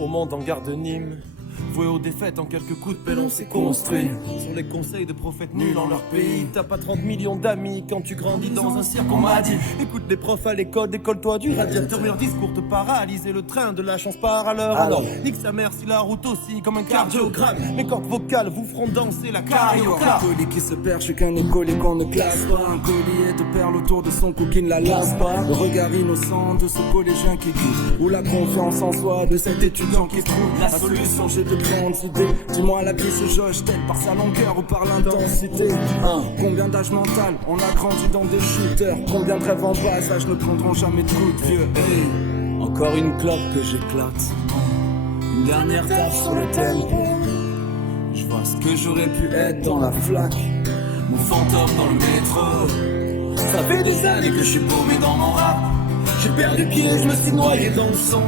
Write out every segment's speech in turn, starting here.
au monde en garde Nîmes. Voué aux défaites en quelques coups de pelle on s'est construit. Sur les conseils de prophètes nuls en leur pays. T'as pas 30 millions d'amis quand tu grandis dans un cirque, on m'a dit. Écoute les profs à l'école, décolle-toi du radiateur. Mais leur discours te paralyse et le train de la chance part à l'heure. Alors nique sa mère si la route aussi comme un cardiogramme. Mes cordes vocales vous feront danser la carioca. Un colis qui se perd, je suis qu'un écolier qu'on ne classe pas. Un collier de perles autour de son cou qui ne la lasse pas. Le regard innocent de ce collégien qui doute, ou la confiance en soi de cet étudiant qui trouve la solution. J'ai de grandes idées, dis-moi la vie se jauge-t-elle par sa longueur ou par l'intensité? Combien d'âge mental on a grandi dans des shooters? Combien de rêves en passage ne prendront jamais de coups de vieux? Hey, encore une clope que j'éclate, une dernière tape sur le tempo. Je vois ce que j'aurais pu être dans la flaque, mon fantôme dans le métro. Ça fait des années que je suis paumé dans mon rap. J'ai perdu pied, je me suis noyé dans le son.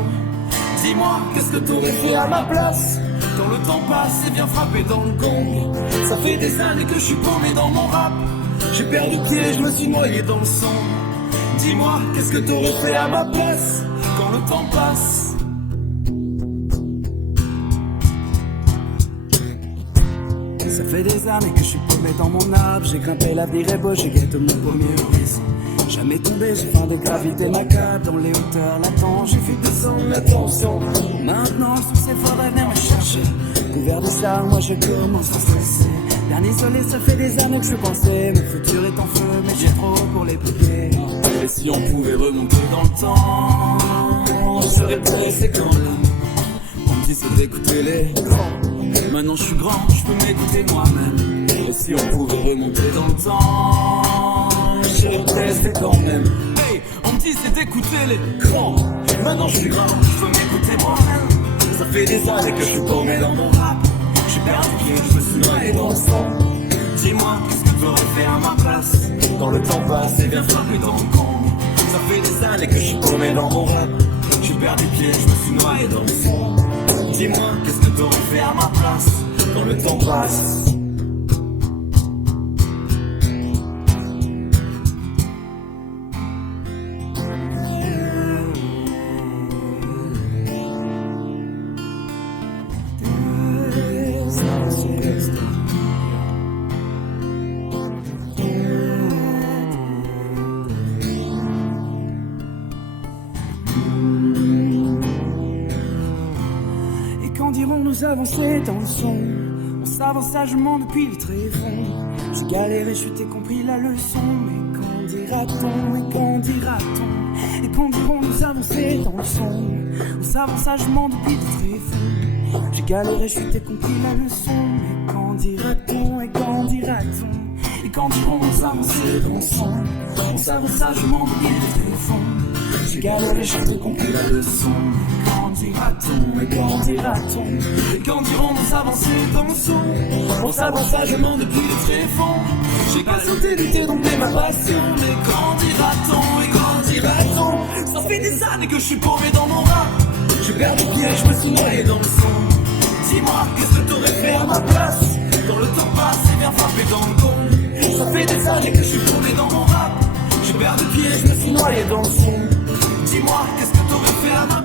Dis-moi, qu'est-ce que t'aurais fait à ma place? Quand le temps passe et vient frapper dans le gong. Ça fait des années que je suis paumé dans mon rap. J'ai perdu pied, je me suis noyé dans le son. Dis-moi, qu'est-ce que t'aurais fait à ma place? Quand le temps passe. Ça fait des années que je suis paumé dans mon arbre. J'ai grimpé l'avenir est beau, j'ai guetté mon premier horizon. Jamais tombé, j'ai faim de gravité macabre. Dans les hauteurs latentes, j'ai vu descendre l'attention. Maintenant, sous ces forêts, venir me chercher. Couvert de stars, moi je commence à stresser. Bien isolé, ça fait des années que je pensais. Mon futur est en feu, mais j'ai trop pour les briller. Et si on pouvait remonter dans le temps, je serais pressé quand même. On me dit c'est d'écouter les grands. Maintenant je suis grand, je peux m'écouter moi-même. Et si on pouvait remonter dans le temps, je serais pressé quand même. Hey, on me dit c'est d'écouter les grands. Maintenant je suis grand, je peux m'écouter moi-même. Ça fait des années que je suis paumé dans mon rap. J'ai perdu pied, je me suis noyé dans le sang. Dis-moi, qu'est-ce que t'aurais fait à ma place? Quand le temps passe et vient frapper dans le con. Ça fait des années que je suis paumé dans mon rap. J'ai perdu pied, je me suis noyé dans le fond. Dis-moi, qu'est-ce que t'aurais fait à ma place? Quand le temps passe. Nous avancer dans le son, on s'avance sagement depuis le tréfonds. J'ai galéré, chuté, compris la leçon. Mais quand dira-t-on, et quand dira-t-on? Et quand diront nous avancer dans le son, on s'avance sagement depuis le tréfonds. J'ai galéré, chuté, compris la leçon. Mais quand dira-t-on, et quand dira-t-on? Et quand diront nous avancer dans le son, on s'avance sagement depuis le tréfonds. J'ai galéré, chuté, compris la leçon. Quand dira-t-on, et quand dira-t-on? Et quand diront nous avancer dans le son, on s'avance sagement depuis le tréfonds. J'ai pas sauté, lutter, dompter ma passion. Mais quand dira-t-on, et quand dira-t-on? Ça fait des années que je suis paumé dans mon rap. J'ai perdu pied, je me suis noyé dans le son. Dis-moi, qu'est-ce que t'aurais fait à ma place? Quand le temps passe et vient frapper dans le gong. Ça fait des années que je suis paumé dans mon rap. J'ai perdu pied, je me suis noyé dans le son. Dis-moi, qu'est-ce que t'aurais fait à ma place?